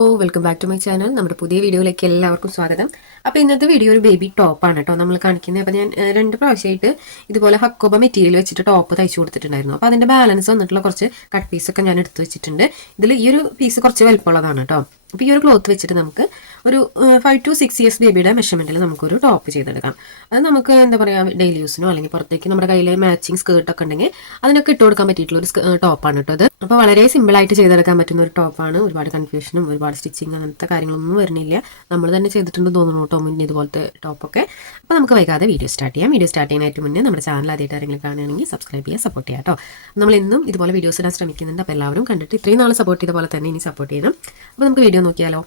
Welcome back to my channel. നമ്മുടെ പുതിയ വീഡിയോയിലേക്ക് എല്ലാവർക്കും സ്വാഗതം. അപ്പോൾ ഇന്നത്തെ വീഡിയോ ഒരു ബേബി ടോപ്പാണ് കേട്ടോ നമ്മൾ കാണിക്കുന്നത്. അപ്പോൾ ഞാൻ 2 പ്രാവശ്യമായിട്ട് ഇതുപോലെ ഹക്കോബ മെറ്റീരിയൽ വെച്ചിട്ട് ടോപ്പ് തയ്ച്ചു കൊടുത്തിട്ടുണ്ടായിരുന്നു. അപ്പോൾ അതിൻ്റെ ബാലൻസ് വന്നിട്ടുള്ള കുറച്ച് കട്ട് പീസൊക്കെ ഞാൻ എടുത്ത് വെച്ചിട്ടുണ്ട്. ഇതിൽ ഈ ഒരു പീസ് കുറച്ച് വലിപ്പമുള്ളതാണ് കേട്ടോ. അപ്പോൾ ഈ ഒരു ക്ലോത്ത് വെച്ചിട്ട് നമുക്ക് ഒരു 5 to 6 years ബേബിയുടെ മെഷർമെൻറ്റിൽ നമുക്കൊരു ടോപ്പ് ചെയ്തെടുക്കാം. അത് നമുക്ക് എന്താ പറയുക, ഡെയിലി യൂസിനോ അല്ലെങ്കിൽ പുറത്തേക്ക് നമ്മുടെ കയ്യിൽ മാച്ചിങ് സ്കേർട്ടൊക്കെ ഉണ്ടെങ്കിൽ അതിനൊക്കെ ഇട്ട് കൊടുക്കാൻ പറ്റിയിട്ടുള്ള ഒരു ടോപ്പാണ് കേട്ടോ ഇത്. അപ്പോൾ വളരെ സിമ്പിളായിട്ട് ചെയ്തെടുക്കാൻ പറ്റുന്ന ഒരു ടോപ്പാണ്. ഒരുപാട് കൺഫ്യൂഷനും ഒരുപാട് സ്റ്റിച്ചിങ് അങ്ങനത്തെ കാര്യങ്ങളൊന്നും വരുന്നില്ല. നമ്മൾ തന്നെ ചെയ്തിട്ടുണ്ട് തോന്നുന്നു കേട്ടോ മുന്നേ ഇതുപോലത്തെ ടോപ്പൊക്കെ. അപ്പോൾ നമുക്ക് വൈകാതെ വീഡിയോ സ്റ്റാർട്ട് ചെയ്യാം. വീഡിയോ സ്റ്റാർട്ട് ചെയ്യാനായിട്ട് മുന്നേ നമ്മുടെ ചാനൽ ആദ്യമായിട്ട് ആരെങ്കിലും കാണുകയാണെങ്കിൽ സബ്സ്ക്രൈബ് ചെയ്യുക, സപ്പോർട്ട് ചെയ്യാം കേട്ടോ. നമ്മൾ എന്നും ഇതുപോലെ വീഡിയോസ് ഇടാൻ ശ്രമിക്കുന്നുണ്ട്. അപ്പോൾ എല്ലാവരും കണ്ടിട്ട് ഇത്രയും നാൾ സപ്പോർട്ട് ചെയ്ത പോലെ തന്നെ ഇനി സപ്പോർട്ട് ചെയ്യണം. അപ്പോൾ നമുക്ക് വീഡിയോ നോക്കിയാലോ.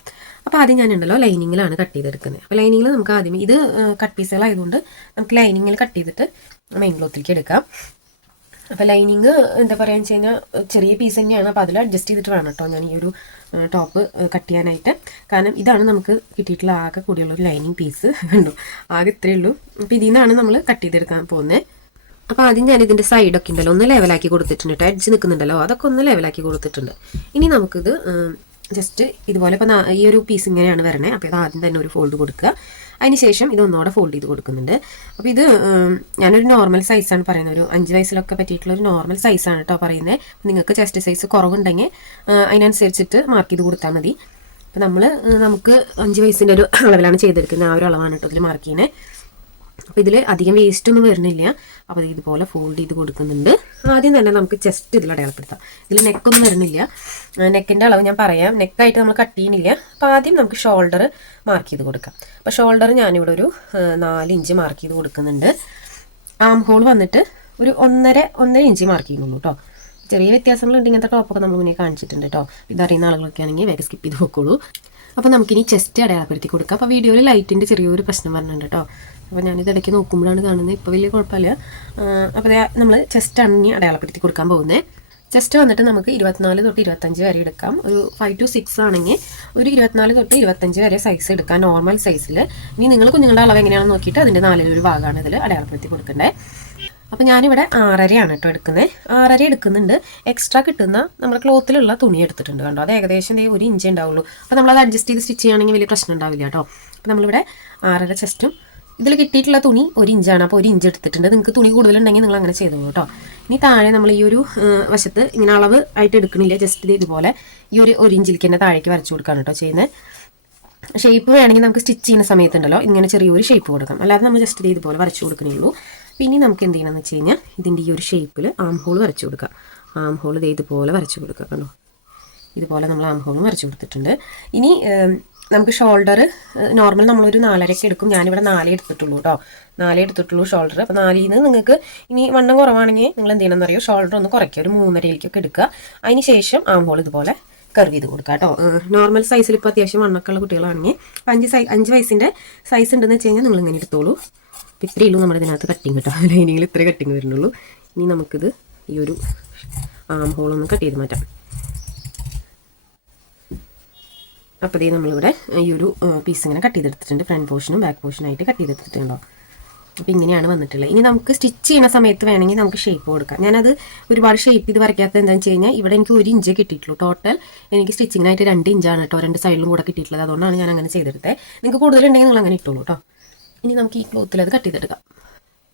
അപ്പോൾ ആദ്യം ഞാനുണ്ടല്ലോ ലൈനിങ്ങിലാണ് കട്ട് ചെയ്തെടുക്കുന്നത്. അപ്പോൾ ലൈനിങ്ങിൽ നമുക്ക് ആദ്യം ഇത് കട്ട് പീസുകളായതുകൊണ്ട് നമുക്ക് ലൈനിങ്ങിൽ കട്ട് ചെയ്തിട്ട് മെയിൻ ക്ലോത്തിലേക്ക് എടുക്കാം. അപ്പോൾ ലൈനിങ് എന്താ പറയുക വെച്ച് കഴിഞ്ഞാൽ ചെറിയ പീസ് തന്നെയാണ്. അപ്പോൾ അതിൽ അഡ്ജസ്റ്റ് ചെയ്തിട്ട് വേണം കേട്ടോ ഞാൻ ഈ ഒരു ടോപ്പ് കട്ട് ചെയ്യാനായിട്ട്. കാരണം ഇതാണ് നമുക്ക് കിട്ടിയിട്ടുള്ള ആകെ കൂടിയുള്ളൊരു ലൈനിങ് പീസ്. കണ്ടു, ആകെ ഇത്രയേ ഉള്ളൂ. അപ്പോൾ ഇതിൽ നിന്നാണ് നമ്മൾ കട്ട് ചെയ്തെടുക്കാൻ പോകുന്നത്. അപ്പോൾ ആദ്യം ഞാൻ ഇതിൻ്റെ സൈഡൊക്കെ ഉണ്ടല്ലോ ഒന്ന് ലെവലാക്കി കൊടുത്തിട്ടുണ്ട് കേട്ടോ. എഡ്ജ് നിൽക്കുന്നുണ്ടല്ലോ അതൊക്കെ ഒന്ന് ലെവലാക്കി കൊടുത്തിട്ടുണ്ട്. ഇനി നമുക്കിത് ജസ്റ്റ് ഇതുപോലെ ഇപ്പോൾ ഈ ഒരു പീസ് ഇങ്ങനെയാണ് വരണേ. അപ്പോൾ ഇത് ആദ്യം തന്നെ ഒരു ഫോൾഡ് കൊടുക്കുക. അതിന് ശേഷം ഇത് ഒന്നുകൂടെ ഫോൾഡ് ചെയ്ത് കൊടുക്കുന്നുണ്ട്. അപ്പോൾ ഇത് ഞാനൊരു നോർമൽ സൈസാണ് പറയുന്നത്. ഒരു 5 വയസ്സിലൊക്കെ പറ്റിയിട്ടുള്ള ഒരു നോർമൽ സൈസാണ് കേട്ടോ പറയുന്നത്. നിങ്ങൾക്ക് ചെസ്റ്റ് സൈസ് കുറവുണ്ടെങ്കിൽ അതിനനുസരിച്ചിട്ട് മാർക്ക് ചെയ്ത് കൊടുത്താൽ മതി. അപ്പോൾ നമുക്ക് 5 വയസ്സിൻ്റെ ഒരു അളവിലാണ് ചെയ്തെടുക്കുന്നത്. ആ ഒരു അളവാണ് കേട്ടോ ഇതിൽ മാർക്ക് ചെയ്യുന്നത്. അപ്പോൾ ഇതിൽ അധികം വേസ്റ്റ് ഒന്നും വരുന്നില്ല. അപ്പോൾ ഇതുപോലെ ഫോൾഡ് ചെയ്ത് കൊടുക്കുന്നുണ്ട്. ആദ്യം തന്നെ നമുക്ക് ചെസ്റ്റ് ഇതിൽ അടയാളപ്പെടുത്താം. ഇതിൽ നെക്കൊന്നും വരുന്നില്ല. നെക്കിൻ്റെ അളവ് ഞാൻ പറയാം. നെക്കായിട്ട് നമ്മൾ കട്ട് ചെയ്യുന്നില്ല. അപ്പോൾ ആദ്യം നമുക്ക് ഷോൾഡർ മാർക്ക് ചെയ്ത് കൊടുക്കാം. അപ്പോൾ ഷോൾഡർ ഞാനിവിടെ ഒരു 4 ഇഞ്ച് മാർക്ക് ചെയ്ത് കൊടുക്കുന്നുണ്ട്. ആം ഹോൾ വന്നിട്ട് ഒരു 1.5 ഇഞ്ച് മാർക്ക് ചെയ്യുന്നുള്ളൂ കേട്ടോ. ചെറിയ വ്യത്യാസങ്ങളുണ്ട്. ഇങ്ങനത്തെ ടോപ്പൊക്കെ നമ്മൾ മുന്നേ കാണിച്ചിട്ടുണ്ട് കേട്ടോ. ഇതറിയുന്ന ആളുകളൊക്കെ ആണെങ്കിൽ വേഗം സ്കിപ്പ് ചെയ്ത് നോക്കുള്ളൂ. അപ്പോൾ നമുക്കിനി ചെസ്റ്റ് അടയാളപ്പെടുത്തി കൊടുക്കാം. അപ്പോൾ വീഡിയോയിൽ ലൈറ്റിൻ്റെ ചെറിയൊരു പ്രശ്നം വരുന്നുണ്ട് കേട്ടോ. അപ്പോൾ ഞാനിത് ഇടയ്ക്ക് നോക്കുമ്പോഴാണ് കാണുന്നത്. ഇപ്പോൾ വലിയ കുഴപ്പമില്ല. അപ്പോൾ നമ്മൾ ചെസ്റ്റാണ് ഇനി അടയാളപ്പെടുത്തി കൊടുക്കാൻ പോകുന്നത്. ചെസ്റ്റ് വന്നിട്ട് നമുക്ക് 24 തൊട്ട് 25 വരെ എടുക്കാം. ഒരു 5 to 6 ആണെങ്കിൽ ഒരു 24 തൊട്ട് 25 വരെ സൈസ് എടുക്കാം, നോർമൽ സൈസിൽ. ഇനി നിങ്ങൾ കുഞ്ഞുങ്ങളുടെ അളവ് എങ്ങനെയാണെന്ന് നോക്കിയിട്ട് അതിൻ്റെ 4 ഭാഗമാണ് ഇതിൽ അടയാളപ്പെടുത്തി കൊടുക്കേണ്ടത്. അപ്പോൾ ഞാനിവിടെ 6.5 കേട്ടോ എടുക്കുന്നത്. 6.5 എടുക്കുന്നുണ്ട്. എക്സ്ട്രാ കിട്ടുന്ന നമ്മുടെ ക്ലോത്തിലുള്ള തുണി എടുത്തിട്ടുണ്ട് കണ്ടോ. അത് ഏകദേശം 1 ഇഞ്ച് ഉണ്ടാവുള്ളൂ. അപ്പോൾ നമ്മളത് അഡ്ജസ്റ്റ് ചെയ്ത് സ്റ്റിച്ച് ചെയ്യുകയാണെങ്കിൽ വലിയ പ്രശ്നം ഉണ്ടാവില്ല കേട്ടോ. അപ്പോൾ നമ്മളിവിടെ 6.5 ചെസ്റ്റും ഇതിൽ കിട്ടിയിട്ടുള്ള തുണി 1 ഇഞ്ചാണ്. അപ്പോൾ 1 ഇഞ്ച് എടുത്തിട്ടുണ്ട്. നിങ്ങൾക്ക് തുണി കൂടുതലുണ്ടെങ്കിൽ നിങ്ങൾ അങ്ങനെ ചെയ്തോളൂ കേട്ടോ. ഇനി താഴെ നമ്മൾ ഈ ഒരു വശത്ത് ഇങ്ങനെ അളവ് ആയിട്ട് എടുക്കണില്ല. ജസ്റ്റ് ഇതുപോലെ ഈ ഒരു 1 ഇഞ്ചിലേക്ക് തന്നെ താഴേക്ക് വരച്ചു കൊടുക്കുകയാണ് കേട്ടോ ചെയ്യുന്നത്. ഷേപ്പ് വേണമെങ്കിൽ നമുക്ക് സ്റ്റിച്ച് ചെയ്യുന്ന സമയത്തുണ്ടല്ലോ ഇങ്ങനെ ചെറിയൊരു ഷേപ്പ് കൊടുക്കാം. അല്ലാതെ നമ്മൾ ജസ്റ്റ് ഇതുപോലെ വരച്ചു കൊടുക്കണേ ഉള്ളൂ. പിന്നെ നമുക്ക് എന്ത് ചെയ്യണമെന്ന് വെച്ച് കഴിഞ്ഞാൽ ഇതിൻ്റെ ഈ ഒരു ഷേപ്പിൽ ആം ഹോൾ വരച്ചു കൊടുക്കുക. ആം ഹോൾ ഇതുപോലെ വരച്ചു കൊടുക്കുക കണ്ടോ. ഇതുപോലെ നമ്മൾ ആം ഹോളും വരച്ചു കൊടുത്തിട്ടുണ്ട്. ഇനി നമുക്ക് ഷോൾഡർ നോർമൽ നമ്മളൊരു 4.5 എടുക്കും. ഞാനിവിടെ 4 എടുത്തിട്ടുള്ളൂ കേട്ടോ. 4 എടുത്തിട്ടുള്ളൂ ഷോൾഡർ. അപ്പോൾ 4ൽ നിന്ന് നിങ്ങൾക്ക് ഇനി വണ്ണം കുറവാണെങ്കിൽ നിങ്ങൾ എന്ത് ചെയ്യണമെന്ന് അറിയോ, ഷോൾഡർ ഒന്ന് കുറയ്ക്കുക. ഒരു 3.5ലേക്കൊക്കെ എടുക്കുക. അതിന് ശേഷം ആം ഹോൾ ഇതുപോലെ കർവ് ചെയ്ത് കൊടുക്കുക കേട്ടോ. നോർമൽ സൈസിൽ ഇപ്പോൾ അത്യാവശ്യം വണ്ണമൊക്കെയുള്ള കുട്ടികളാണെങ്കിൽ 5 വയസ്സിൻ്റെ സൈസ് ഉണ്ടെന്ന് വെച്ച് കഴിഞ്ഞാൽ നിങ്ങൾ ഇങ്ങനെ എടുത്തോളൂ. അപ്പോൾ ഇത്രയേ ഉള്ളൂ നമ്മുടെ ഇതിനകത്ത് കട്ടിങ് കേട്ടോ. ലൈനിങ്ങിൽ ഇത്രേ കട്ടിങ് വരുന്നുള്ളൂ. ഇനി നമുക്കിത് ഈ ഒരു ആം ഹോളൊന്ന് കട്ട് ചെയ്ത് മാറ്റാം. അപ്പോൾ ഇതേ നമ്മളിവിടെ ഈ ഒരു പീസ് ഇങ്ങനെ കട്ട് ചെയ്തെടുത്തിട്ടുണ്ട്. ഫ്രണ്ട് പോർഷനും ബാക്ക് പോർഷനായിട്ട് കട്ട് ചെയ്തെടുത്തിട്ടുണ്ടോ. അപ്പോൾ ഇങ്ങനെയാണ് വന്നിട്ടുള്ളത്. ഇനി നമുക്ക് സ്റ്റിച്ച് ചെയ്യുന്ന സമയത്ത് വേണമെങ്കിൽ നമുക്ക് ഷേപ്പ് കൊടുക്കാം. ഞാനത് ഒരുപാട് ഷേപ്പ് ചെയ്ത് വരയ്ക്കാത്തത് എന്താണെന്ന് വെച്ച് കഴിഞ്ഞാൽ ഇവിടെ എനിക്ക് 1 ഇഞ്ച് കിട്ടിയിട്ടുള്ളൂ. ടോട്ടൽ എനിക്ക് സ്റ്റിച്ചിങ്ങിനായിട്ട് 2 ഇഞ്ചാണ് കേട്ടോ 2 സൈഡിലും കൂടെ കിട്ടിയിട്ടുള്ളത്. അതുകൊണ്ടാണ് ഞാൻ അങ്ങനെ ചെയ്തെടുത്തത്. നിങ്ങൾക്ക് കൂടുതലുണ്ടെങ്കിൽ നിങ്ങൾ അങ്ങനെ ഇട്ടോളൂ കേട്ടോ. ഇനി നമുക്ക് ഈ ക്ലോത്തിൽ അത് കട്ട് ചെയ്തെടുക്കാം.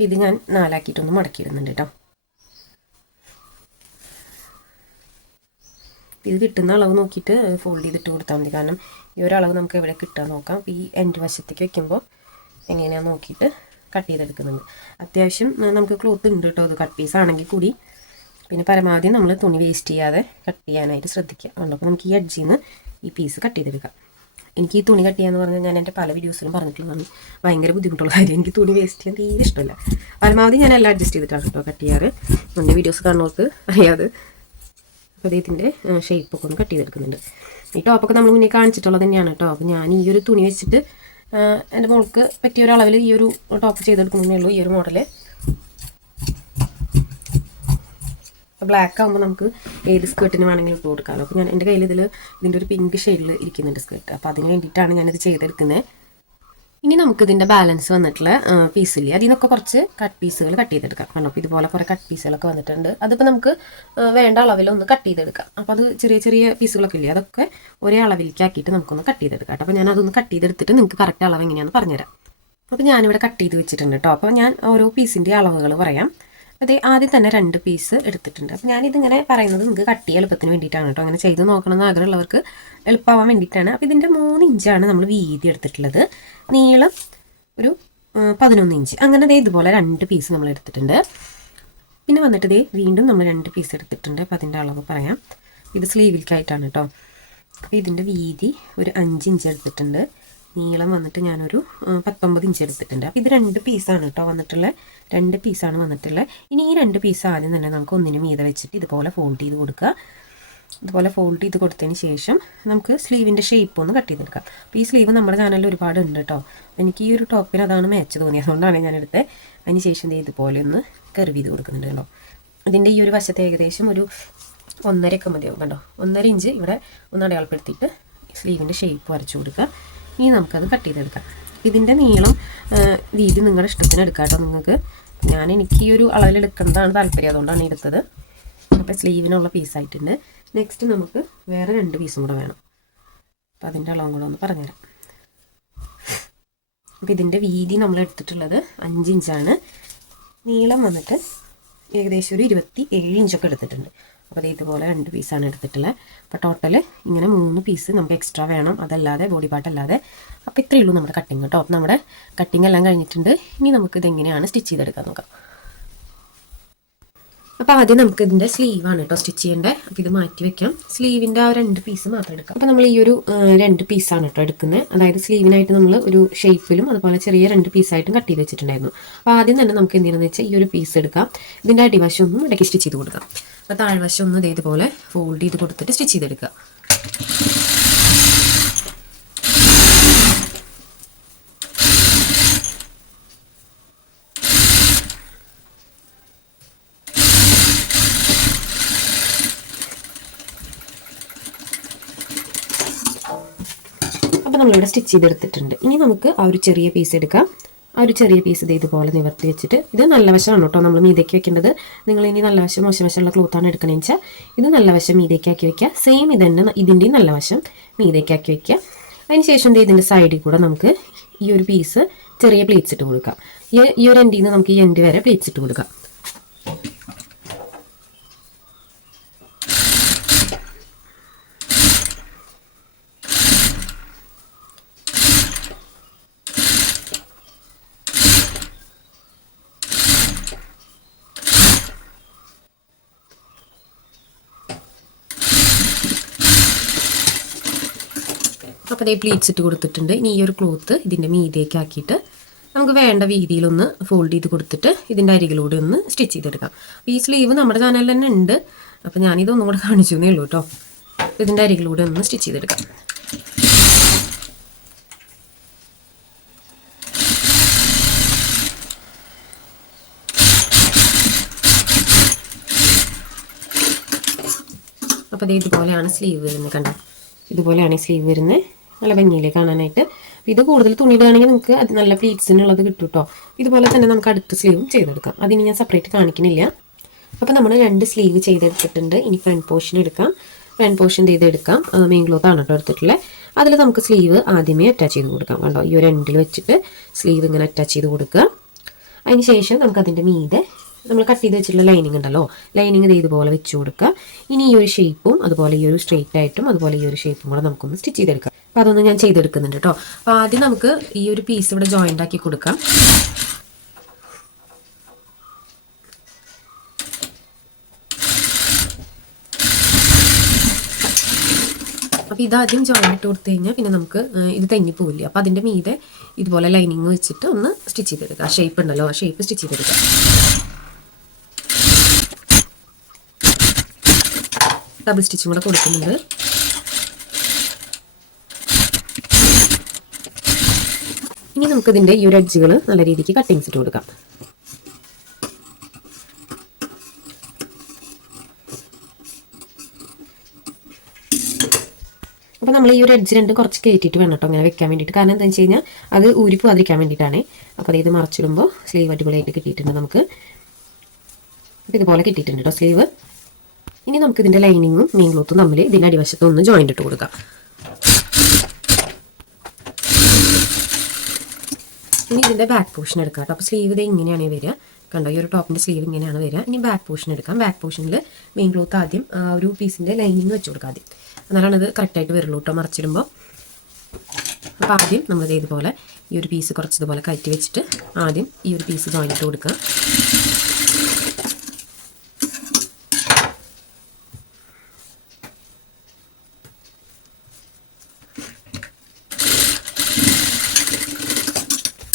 ഇത് ഞാൻ 4 ആക്കിയിട്ടൊന്ന് മടക്കിയിടുന്നുണ്ട് കേട്ടോ. ഇത് കിട്ടുന്ന അളവ് നോക്കിയിട്ട് ഫോൾഡ് ചെയ്തിട്ട് കൊടുത്താൽ മതി. കാരണം ഈ ഒരു അളവ് നമുക്ക് എവിടെ കിട്ടാൻ നോക്കാം. അപ്പോൾ ഈ എൻഡ് വശത്തേക്ക് വെക്കുമ്പോൾ എങ്ങനെയാണെന്ന് നോക്കിയിട്ട് കട്ട് ചെയ്തെടുക്കുന്നുണ്ട്. അത്യാവശ്യം നമുക്ക് ക്ലോത്ത് ഉണ്ട് കേട്ടോ. അത് കട്ട് പീസ് ആണെങ്കിൽ കൂടി. പിന്നെ പരമാവധി നമ്മൾ തുണി വേസ്റ്റ് ചെയ്യാതെ കട്ട് ചെയ്യാനായിട്ട് ശ്രദ്ധിക്കുക. അപ്പോൾ നമുക്ക് ഈ എഡ്ജിൽ നിന്ന് ഈ പീസ് കട്ട് ചെയ്തെടുക്കാം. എനിക്ക് ഈ തുണി കട്ട് ചെയ്യാന്ന് പറഞ്ഞാൽ ഞാൻ എൻ്റെ പല വീഡിയോസിലും പറഞ്ഞിട്ടുള്ളതാണ്. ഭയങ്കര ബുദ്ധിമുട്ടുള്ള കാര്യം. എനിക്ക് തുണി വേസ്റ്റ് ചെയ്യാൻ തീരെ ഇഷ്ടമല്ല. പരമാവധി ഞാൻ എല്ലാം അഡ്ജസ്റ്റ് ചെയ്തിട്ടാണ് കേട്ടോ കട്ട് ചെയ്യാറ്. എൻ്റെ വീഡിയോസ് കാണുന്നവർക്ക് അറിയാതെ. അപ്പോൾ ഇതിൻ്റെ ഷേപ്പൊക്കെ ഒന്ന് കട്ട് ചെയ്തെടുക്കുന്നുണ്ട്. ഈ ടോപ്പൊക്കെ നമ്മൾ മുന്നേ കാണിച്ചിട്ടുള്ളത് തന്നെയാണ് കേട്ടോ. അപ്പോൾ ഞാൻ ഈ ഒരു തുണി വെച്ചിട്ട് എൻ്റെ മോൾക്ക് പറ്റിയ ഒരു അളവിൽ ഈ ഒരു ടോപ്പ് ചെയ്തെടുക്കുന്നതേ ഉള്ളൂ. ഈ ഒരു മോഡൽ ബ്ലാക്ക് ആകുമ്പോൾ നമുക്ക് ഏത് സ്കേർട്ടിന് വേണമെങ്കിലും ഇട്ട് കൊടുക്കാമല്ലോ. അപ്പോൾ ഞാൻ എൻ്റെ കയ്യിൽ ഇതിൻ്റെ ഒരു പിങ്ക് ഷെയ്ഡിൽ ഇരിക്കുന്നുണ്ട് സ്കേർട്ട്. അപ്പോൾ അതിന് വേണ്ടിയിട്ടാണ് ഞാനിത് ചെയ്തെടുക്കുന്നത്. ഇനി നമുക്ക് ഇതിൻ്റെ ബാലൻസ് വന്നിട്ടുള്ള പീസില്ലേ അതിൽ നിന്നൊക്കെ കുറച്ച് കട്ട് പീസുകൾ കട്ട് ചെയ്തെടുക്കാം. കണ്ടോ, അപ്പോൾ ഇതുപോലെ കുറേ കട്ട് പീസുകളൊക്കെ വന്നിട്ടുണ്ട്. അതിപ്പോൾ നമുക്ക് വേണ്ട അളവിലൊന്ന് കട്ട് ചെയ്തെടുക്കാം. അപ്പോൾ അത് ചെറിയ ചെറിയ പീസുകളൊക്കെ ഇല്ലേ, അതൊക്കെ ഒരേ അളവിലേക്ക് ആക്കിയിട്ട് നമുക്കൊന്ന് കട്ട് ചെയ്തെടുക്കാം. അപ്പോൾ ഞാൻ അതൊന്ന് കട്ട് ചെയ്തെടുത്തിട്ട് നിങ്ങൾക്ക് കറക്റ്റ് അളവ് എങ്ങനെയാണെന്ന് പറഞ്ഞുതരാം. അപ്പോൾ ഞാനിവിടെ കട്ട് ചെയ്ത് വെച്ചിട്ടുണ്ട് കേട്ടോ. അപ്പോൾ ഞാൻ ഓരോ പീസിൻ്റെ അളവുകൾ പറയാം. അതേ ആദ്യം തന്നെ 2 പീസ് എടുത്തിട്ടുണ്ട്. അപ്പോൾ ഞാനിതിങ്ങനെ പറയുന്നത് നിങ്ങൾക്ക് കട്ട് ചെയ്യാൻ എളുപ്പത്തിന് വേണ്ടിയിട്ടാണ് കേട്ടോ. അങ്ങനെ ചെയ്ത് നോക്കണമെന്ന് ആഗ്രഹമുള്ളവർക്ക് എളുപ്പമാവാൻ വേണ്ടിയിട്ടാണ്. അപ്പോൾ ഇതിൻ്റെ 3 ഇഞ്ചാണ് നമ്മൾ വീതി എടുത്തിട്ടുള്ളത്. നീളം ഒരു 11 ഇഞ്ച്. അങ്ങനെ ദേ ഇതുപോലെ 2 പീസ് നമ്മൾ എടുത്തിട്ടുണ്ട്. പിന്നെ വന്നിട്ട് ദേ വീണ്ടും നമ്മൾ 2 പീസ് എടുത്തിട്ടുണ്ട്. അപ്പോൾ അതിൻ്റെ അളവ് പറയാം. ഇത് സ്ലീവിലേക്കായിട്ടാണ് കേട്ടോ. അപ്പോൾ ഇതിൻ്റെ വീതി ഒരു 5 ഇഞ്ച് എടുത്തിട്ടുണ്ട്. നീളം വന്നിട്ട് ഞാനൊരു 19 ഇഞ്ച് എടുത്തിട്ടുണ്ട്. അപ്പോൾ ഇത് 2 പീസാണ് കേട്ടോ വന്നിട്ടുള്ളത്. 2 പീസാണ് വന്നിട്ടുള്ളത്. ഇനി ഈ 2 പീസ് ആദ്യം തന്നെ നമുക്ക് ഒന്നിന് മീതെ വെച്ചിട്ട് ഇതുപോലെ ഫോൾഡ് ചെയ്ത് കൊടുക്കുക. ഇതുപോലെ ഫോൾഡ് ചെയ്ത് കൊടുത്തതിന് ശേഷം നമുക്ക് സ്ലീവിൻ്റെ ഷേപ്പ് ഒന്ന് കട്ട് ചെയ്തെടുക്കാം. അപ്പോൾ ഈ സ്ലീവ് നമ്മുടെ ചാനലിൽ ഒരുപാട് ഉണ്ട് കേട്ടോ. എനിക്ക് ഈ ഒരു ടോപ്പിന് അതാണ് മാച്ച് തോന്നിയത്, അതുകൊണ്ടാണ് ഞാനെടുത്തത്. അതിന് ശേഷം ഇതുപോലെ ഒന്ന് കർവ് ചെയ്ത് കൊടുക്കുന്നുണ്ട് കേട്ടോ. ഇതിൻ്റെ ഈ ഒരു വശത്ത് ഏകദേശം ഒരു 1.5 ഒക്കെ മതിയാവും കണ്ടോ. 1.5 ഇഞ്ച് ഇവിടെ ഒന്ന് അടയാളപ്പെടുത്തിയിട്ട് സ്ലീവിൻ്റെ ഷേപ്പ് വരച്ചു കൊടുക്കുക. ഇനി നമുക്കത് കട്ട് ചെയ്തെടുക്കാം. ഇതിൻ്റെ നീളം വീതി നിങ്ങളുടെ ഇഷ്ടത്തിന് എടുക്കാം കേട്ടോ. നിങ്ങൾക്ക് എനിക്ക് ഈ ഒരു അളവിലെടുക്കുന്നതാണ് താല്പര്യം, അതുകൊണ്ടാണ് എടുത്തത്. അപ്പോൾ സ്ലീവിനുള്ള പീസായിട്ടുണ്ട്. നെക്സ്റ്റ് നമുക്ക് വേറെ 2 പീസും കൂടെ വേണം. അപ്പോൾ അതിൻ്റെ അളവും കൂടെ ഒന്ന് പറഞ്ഞുതരാം. അപ്പോൾ ഇതിൻ്റെ വീതി നമ്മൾ എടുത്തിട്ടുള്ളത് 5 ഇഞ്ചാണ്. നീളം വന്നിട്ട് ഏകദേശം ഒരു 27 ഇഞ്ചൊക്കെ എടുത്തിട്ടുണ്ട്. അപ്പോൾ ഇതുപോലെ 2 പീസാണ് എടുത്തിട്ടുള്ളത്. അപ്പോൾ ടോട്ടൽ ഇങ്ങനെ 3 പീസ് നമുക്ക് എക്സ്ട്രാ വേണം, അതല്ലാതെ ബോഡി പാർട്ട് അല്ലാതെ. അപ്പോൾ ഇത്രയേ ഉള്ളൂ നമ്മുടെ കട്ടിങ് കേട്ടോ. അപ്പോൾ നമ്മുടെ കട്ടിങ് എല്ലാം കഴിഞ്ഞിട്ടുണ്ട്. ഇനി നമുക്കിതെങ്ങനെയാണ് സ്റ്റിച്ച് ചെയ്തെടുക്കാൻ നോക്കാം. അപ്പോൾ ആദ്യം നമുക്ക് ഇതിൻ്റെ സ്ലീവാണ് കേട്ടോ സ്റ്റിച്ച് ചെയ്യേണ്ടത്. അപ്പോൾ ഇത് മാറ്റി വെക്കാം. സ്ലീവിൻ്റെ ആ 2 പീസ് മാത്രം എടുക്കാം. അപ്പോൾ നമ്മൾ ഈ ഒരു 2 പീസാണ് കേട്ടോ എടുക്കുന്നത്. അതായത് സ്ലീവിനായിട്ട് നമ്മൾ ഒരു ഷേപ്പിലും അതുപോലെ ചെറിയ 2 പീസായിട്ടും കട്ട് ചെയ്ത് വെച്ചിട്ടുണ്ടായിരുന്നു. അപ്പോൾ ആദ്യം തന്നെ നമുക്ക് എന്തെന്ന് വെച്ചാൽ ഈ ഒരു പീസ് എടുക്കാം. ഇതിൻ്റെ അടിവശം ഒന്നും ഇടയ്ക്ക് സ്റ്റിച്ച് ചെയ്ത് കൊടുക്കാം. അപ്പോൾ താഴ്വശം ഒന്ന് ഇതേപോലെ ഫോൾഡ് ചെയ്ത് കൊടുത്തിട്ട് സ്റ്റിച്ച് ചെയ്തെടുക്കുക. അപ്പോൾ നമ്മളിവിടെ സ്റ്റിച്ച് ചെയ്തെടുത്തിട്ടുണ്ട്. ഇനി നമുക്ക് ആ ഒരു ചെറിയ പീസ് എടുക്കാം. ആ ഒരു ചെറിയ പീസ് ഇതുപോലെ നിവർത്തി വെച്ചിട്ട്, ഇത് നല്ല വശമാണ് കേട്ടോ നമ്മൾ മീതയ്ക്ക് വെക്കേണ്ടത്. നിങ്ങൾ ഇനി നല്ല വശം മോശം വശമുള്ള ക്ലോത്താണ് എടുക്കണമെന്ന് വെച്ചാൽ ഇത് നല്ല വശം മീതയ്ക്കാക്കി വെക്കുക. സെയിം ഇതന്നെ ഇതിൻ്റെയും നല്ല വശം മീതയ്ക്കാക്കി വെക്കുക. അതിന് ശേഷം ഇതിൻ്റെ സൈഡിൽ കൂടെ നമുക്ക് ഈ ഒരു പീസ് ചെറിയ പ്ലീറ്റ്സ് ഇട്ട് കൊടുക്കാം. ഈ ഒരു എൻഡിൽ നിന്ന് നമുക്ക് ഈ എൻഡ് വരെ പ്ലീറ്റ്സ് ഇട്ട് കൊടുക്കാം. അപ്പോൾ അതേ പ്ലീറ്റ്സ് ഇട്ട് കൊടുത്തിട്ടുണ്ട്. ഇനി ഈ ഒരു ക്ലോത്ത് ഇതിൻ്റെ മീതേക്ക് ആക്കിയിട്ട് നമുക്ക് വേണ്ട വീതിയിലൊന്ന് ഫോൾഡ് ചെയ്ത് കൊടുത്തിട്ട് ഇതിൻ്റെ അരികിലൂടെ ഒന്ന് സ്റ്റിച്ച് ചെയ്തെടുക്കാം. അപ്പോൾ ഈ സ്ലീവ് നമ്മുടെ ചാനലിൽ തന്നെ ഉണ്ട്. അപ്പോൾ ഞാനിതൊന്നും കൂടെ കാണിച്ചു എന്നേ ഉള്ളൂ കേട്ടോ. ഇതിൻ്റെ അരികിലൂടെ ഒന്ന് സ്റ്റിച്ച് ചെയ്തെടുക്കാം. അപ്പോൾ അത് ഇതുപോലെയാണ് സ്ലീവ് വരുന്നത്. കണ്ടോ, ഇതുപോലെയാണ് ഈ സ്ലീവ് വരുന്നത്. നല്ല ഭംഗിയിലേക്ക് കാണാനായിട്ട്. ഇത് കൂടുതൽ തുണിയിടുകയാണെങ്കിൽ നിങ്ങൾക്ക് അത് നല്ല പ്ലീറ്റ്സിനുള്ളത് കിട്ടും കേട്ടോ. ഇതുപോലെ തന്നെ നമുക്ക് അടുത്ത സ്ലീവും ചെയ്തെടുക്കാം. അതിന് ഞാൻ സെപ്പറേറ്റ് കാണിക്കുന്നില്ല. അപ്പോൾ നമ്മൾ 2 സ്ലീവ് ചെയ്തെടുത്തിട്ടുണ്ട്. ഇനി ഫ്രണ്ട് പോർഷൻ എടുക്കാം. ഫ്രണ്ട് പോർഷൻ ചെയ്തെടുക്കാം. മെയിൻ ക്ലോത്ത് ആണ് കേട്ടോ എടുത്തിട്ടുള്ളത്. അതിൽ നമുക്ക് സ്ലീവ് ആദ്യമേ അറ്റാച്ച് ചെയ്ത് കൊടുക്കാം. കണ്ടോ, ഈ ഒരു എൻഡിൽ വെച്ചിട്ട് സ്ലീവ് ഇങ്ങനെ അറ്റാച്ച് ചെയ്ത് കൊടുക്കുക. അതിന് ശേഷം നമുക്ക് അതിൻ്റെ മീതെ നമ്മൾ കട്ട് ചെയ്ത് വെച്ചിട്ടുള്ള ലൈനിങ് ഉണ്ടല്ലോ, ലൈനിങ് ഇതുപോലെ വെച്ച് കൊടുക്കുക. ഇനി ഈ ഒരു ഷേപ്പും അതുപോലെ ഈ ഒരു സ്ട്രെയിറ്റ് ആയിട്ടും അതുപോലെ ഈ ഒരു ഷേപ്പും കൂടെ നമുക്കൊന്ന് സ്റ്റിച്ച് ചെയ്തെടുക്കാം. അപ്പോൾ അതൊന്ന് ഞാൻ ചെയ്തെടുക്കുന്നുണ്ട് കേട്ടോ. അപ്പോൾ ആദ്യം നമുക്ക് ഈ ഒരു പീസ് ഇവിടെ ജോയിൻ്റ് ആക്കി കൊടുക്കാം. അപ്പോൾ ഇതാദ്യം ജോയിൻ ഇട്ട് കൊടുത്തു കഴിഞ്ഞാൽ പിന്നെ നമുക്ക് ഇത് തെന്നി പോവില്ല. അപ്പോൾ അതിൻ്റെ മീതെ ഇതുപോലെ ലൈനിങ് വെച്ചിട്ട് ഒന്ന് സ്റ്റിച്ച് ചെയ്തെടുക്കുക. ആ ഷേപ്പ് ഉണ്ടല്ലോ, ആ ഷേപ്പ് സ്റ്റിച്ച് ചെയ്തെടുക്കുക. ഡബിൾ സ്റ്റിച്ചും കൂടെ കൊടുക്കുന്നുണ്ട്. ഇനി നമുക്കിതിൻ്റെ ഈ ഒരു എഡ്ജുകൾ നല്ല രീതിക്ക് കട്ടിങ്സ് ഇട്ട് കൊടുക്കാം. അപ്പോൾ നമ്മൾ ഈ ഒരു എഡ്ജ് രണ്ടും കുറച്ച് കയറ്റിയിട്ട് വേണം കേട്ടോ അങ്ങനെ വെക്കാൻ വേണ്ടിയിട്ട്. കാരണം എന്താണെന്ന് വെച്ച് കഴിഞ്ഞാൽ അത് ഊരി പോകാതിരിക്കാൻ വേണ്ടിയിട്ടാണ്. അപ്പോൾ ഇത് മറച്ചിടുമ്പോൾ സ്ലീവ് അടിപൊളിയായിട്ട് കിട്ടിയിട്ടുണ്ട് നമുക്ക്. അപ്പോൾ ഇതുപോലെ കിട്ടിയിട്ടുണ്ട് കേട്ടോ സ്ലീവ്. ഇനി നമുക്ക് ഇതിൻ്റെ ലൈനിങ്ങും മെയിൻ ക്ലോത്തും തമ്മിൽ ഇതിൻ്റെ അടിവശത്ത് ഒന്ന് ജോയിൻ്റ് ഇട്ട് കൊടുക്കാം. ഇനി ഇതിൻ്റെ ബാക്ക് പോർഷൻ എടുക്കാം കേട്ടോ. അപ്പോൾ സ്ലീവ് ഇത് ഇങ്ങനെയാണ് വരിക. കണ്ടോ, ഈ ഒരു ടോപ്പിൻ്റെ സ്ലീവ് ഇങ്ങനെയാണ് വരിക. ഇനി ബാക്ക് പോർഷൻ എടുക്കാം. ബാക്ക് പോർഷനിൽ മെയിൻ ക്ലോത്ത് ആദ്യം ഒരു പീസിൻ്റെ ലൈനിങ് വെച്ച് കൊടുക്കാം ആദ്യം. എന്നാലാണ് ഇത് കറക്റ്റായിട്ട് വരുള്ളൂ കേട്ടോ മറച്ചിടുമ്പോൾ. അപ്പോൾ ആദ്യം നമ്മളിത് ഇതുപോലെ ഈ ഒരു പീസ് കുറച്ചതുപോലെ കയറ്റി വെച്ചിട്ട് ആദ്യം ഈ ഒരു പീസ് ജോയിൻ ഇട്ട് കൊടുക്കുക.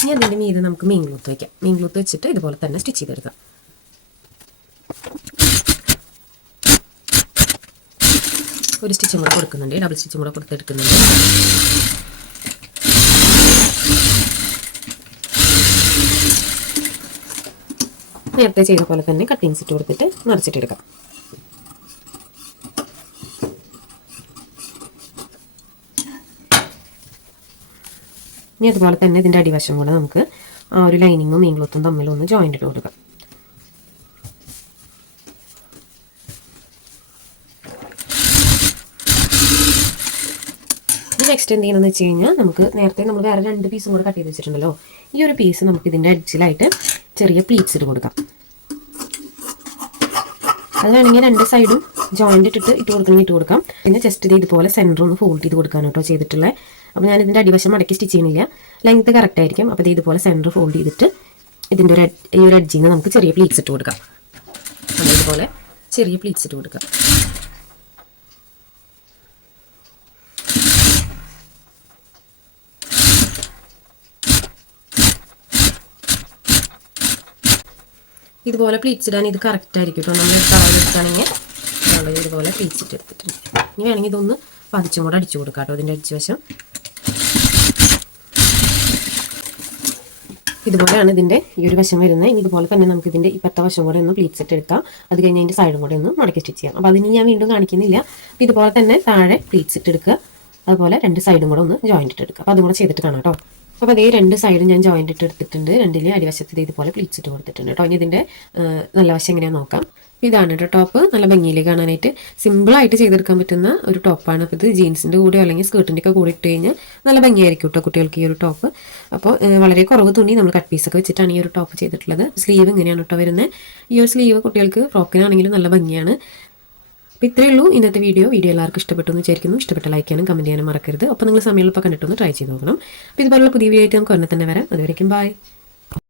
ഇനി അതിൻ്റെ മീതെ നമുക്ക് മെയിൻ ക്ലോത്ത് വയ്ക്കാം. മെയിൻ ക്ലോത്ത് വെച്ചിട്ട് ഇതുപോലെ തന്നെ സ്റ്റിച്ച് ചെയ്തെടുക്കാം. ഒരു സ്റ്റിച്ചും കൂടെ കൊടുക്കുന്നുണ്ട്, ഡബിൾ സ്റ്റിച്ചും കൂടെ കൊടുത്തെടുക്കുന്നുണ്ട്. നേരത്തെ ചെയ്ത പോലെ തന്നെ കട്ടിങ്സ് ഇട്ട് കൊടുത്തിട്ട് മറിച്ചിട്ടെടുക്കാം. ഇനി അതുപോലെ തന്നെ ഇതിൻ്റെ അടിവശം കൂടെ നമുക്ക് ആ ഒരു ലൈനിങ്ങും മെയിൻ ക്ലോത്തും തമ്മിലൊന്ന് ജോയിൻ്റ് ഇട്ട് കൊടുക്കാം. നെക്സ്റ്റ് എന്ത് ചെയ്യണമെന്ന് വെച്ച് കഴിഞ്ഞാൽ നമുക്ക് നേരത്തെ നമ്മൾ വേറെ 2 പീസും കൂടെ കട്ട് ചെയ്ത് വെച്ചിട്ടുണ്ടല്ലോ. ഈ ഒരു പീസ് നമുക്ക് ഇതിൻ്റെ എഡ്ജിലായിട്ട് ചെറിയ പ്ലീറ്റ്സ് ഇട്ട് കൊടുക്കാം. അത് വേണമെങ്കിൽ 2 സൈഡും ജോയിൻ്റ് ഇട്ട് കൊടുക്കണമെങ്കിൽ ഇട്ട് കൊടുക്കാം. പിന്നെ ജസ്റ്റ് ഇത് ഇതുപോലെ സെൻറ്റർ ഒന്ന് ഫോൾഡ് ചെയ്ത് കൊടുക്കാൻ കേട്ടോ ചെയ്തിട്ടുള്ളത്. അപ്പോൾ ഞാൻ ഇതിൻ്റെ അടിവശം മടക്കി സ്റ്റിച്ച് ചെയ്യണില്ല, ലെങ്ത് കറക്റ്റ് ആയിരിക്കും. അപ്പോൾ ഇത് ഇതുപോലെ സെൻറ്റർ ഫോൾഡ് ചെയ്തിട്ട് ഇതിൻ്റെ ഈ ഒരു എഡ്ജിൽ നിന്ന് നമുക്ക് ചെറിയ പ്ലീറ്റ്സ് ഇട്ട് കൊടുക്കാം. ഇതുപോലെ ചെറിയ പ്ലീറ്റ്സ് ഇട്ട് കൊടുക്കാം. ഇതുപോലെ പ്ലീറ്റ്സ് ഇടാൻ ഇത് കറക്റ്റ് ആയിരിക്കും കേട്ടോ. നമ്മൾ എടുക്കുകയാണെങ്കിൽ ഇതുപോലെ പ്ലീറ്റ്സ് ഇട്ട് എടുത്തിട്ടുണ്ട്. ഇനി വേണമെങ്കിൽ ഇതൊന്ന് പതിച്ചും കൂടെ അടിച്ചു കൊടുക്കാം കേട്ടോ ഇതിൻ്റെ അടിച്ചു വശം. ഇതുപോലെയാണ് ഇതിൻ്റെ ഈ ഒരു വശം വരുന്നത്. ഇനി ഇതുപോലെ തന്നെ നമുക്ക് ഇതിൻ്റെ ഇപ്പത്തെ വശം കൂടെ ഒന്ന് പ്ലീറ്റ്സ് ഇട്ട് എടുക്കാം. അത് കഴിഞ്ഞ് അതിൻ്റെ സൈഡും കൂടെ ഒന്ന് മടക്കി സ്റ്റിച്ച് ചെയ്യാം. അപ്പോൾ അതിന് ഞാൻ വീണ്ടും കാണിക്കുന്നില്ല. ഇതുപോലെ തന്നെ താഴെ പ്ലീറ്റ്സ് ഇട്ട് എടുക്കുക. അതുപോലെ 2 സൈഡും കൂടെ ഒന്ന് ജോയിൻ്റ് ഇട്ട് എടുക്കുക. അപ്പോൾ അതും കൂടെ ചെയ്തിട്ട് കാണാം കേട്ടോ. അപ്പോൾ അതേ 2 സൈഡും ഞാൻ ജോയിൻ്റ് ഇട്ട് എടുത്തിട്ടുണ്ട്. 2ലെ അടിവശത്ത് ഇതുപോലെ പ്ലീറ്റ്സ് ഇട്ട് കൊടുത്തിട്ടുണ്ട് കേട്ടോ. ഇനി ഇതിൻ്റെ നല്ല വശം എങ്ങനെയാണെന്ന് നോക്കാം. ഇതാണ് കേട്ടോ ടോപ്പ്. നല്ല ഭംഗിയിൽ കാണാനായിട്ട് സിമ്പിളായിട്ട് ചെയ്തെടുക്കാൻ പറ്റുന്ന ഒരു ടോപ്പാണ്. അപ്പോൾ ഇത് ജീൻസിൻ്റെ കൂടെ അല്ലെങ്കിൽ സ്കേർട്ടിൻ്റെ ഒക്കെ കൂടെ ഇട്ട് കഴിഞ്ഞാൽ നല്ല ഭംഗിയായിരിക്കും കേട്ടോ കുട്ടികൾക്ക് ഈ ഒരു ടോപ്പ്. അപ്പോൾ വളരെ കുറവ് തുണി നമ്മൾ കട്ട് പീസൊക്കെ വെച്ചിട്ടാണ് ഈ ഒരു ടോപ്പ് ചെയ്തിട്ടുള്ളത്. സ്ലീവ് ഇങ്ങനെയാണ് കേട്ടോ വരുന്നത്. ഈ ഒരു സ്ലീവ് കുട്ടികൾക്ക് ഫ്രോക്കിനാണെങ്കിലും നല്ല ഭംഗിയാണ്. അപ്പോൾ ഇത്രയേ ഉള്ളൂ ഇന്നത്തെ വീഡിയോ എല്ലാവർക്കും ഇഷ്ടപ്പെട്ടു എന്ന് വിചാരിക്കുന്നു. ഇഷ്ടപ്പെട്ട ലൈക്ക് ചെയ്യാനും കമൻറ്റ് ചെയ്യാനും മറക്കരുത്. അപ്പോൾ നിങ്ങൾ സമയമുള്ളപ്പോൾ കണ്ടിട്ടൊന്ന് ട്രൈ ചെയ്ത് നോക്കണം. അപ്പോൾ ഇതുപോലുള്ള പുതിയ വീഡിയോ ആയിട്ട് നമുക്ക് ഉടനെ തന്നെ വരാം. അതുവരെയും ബൈ.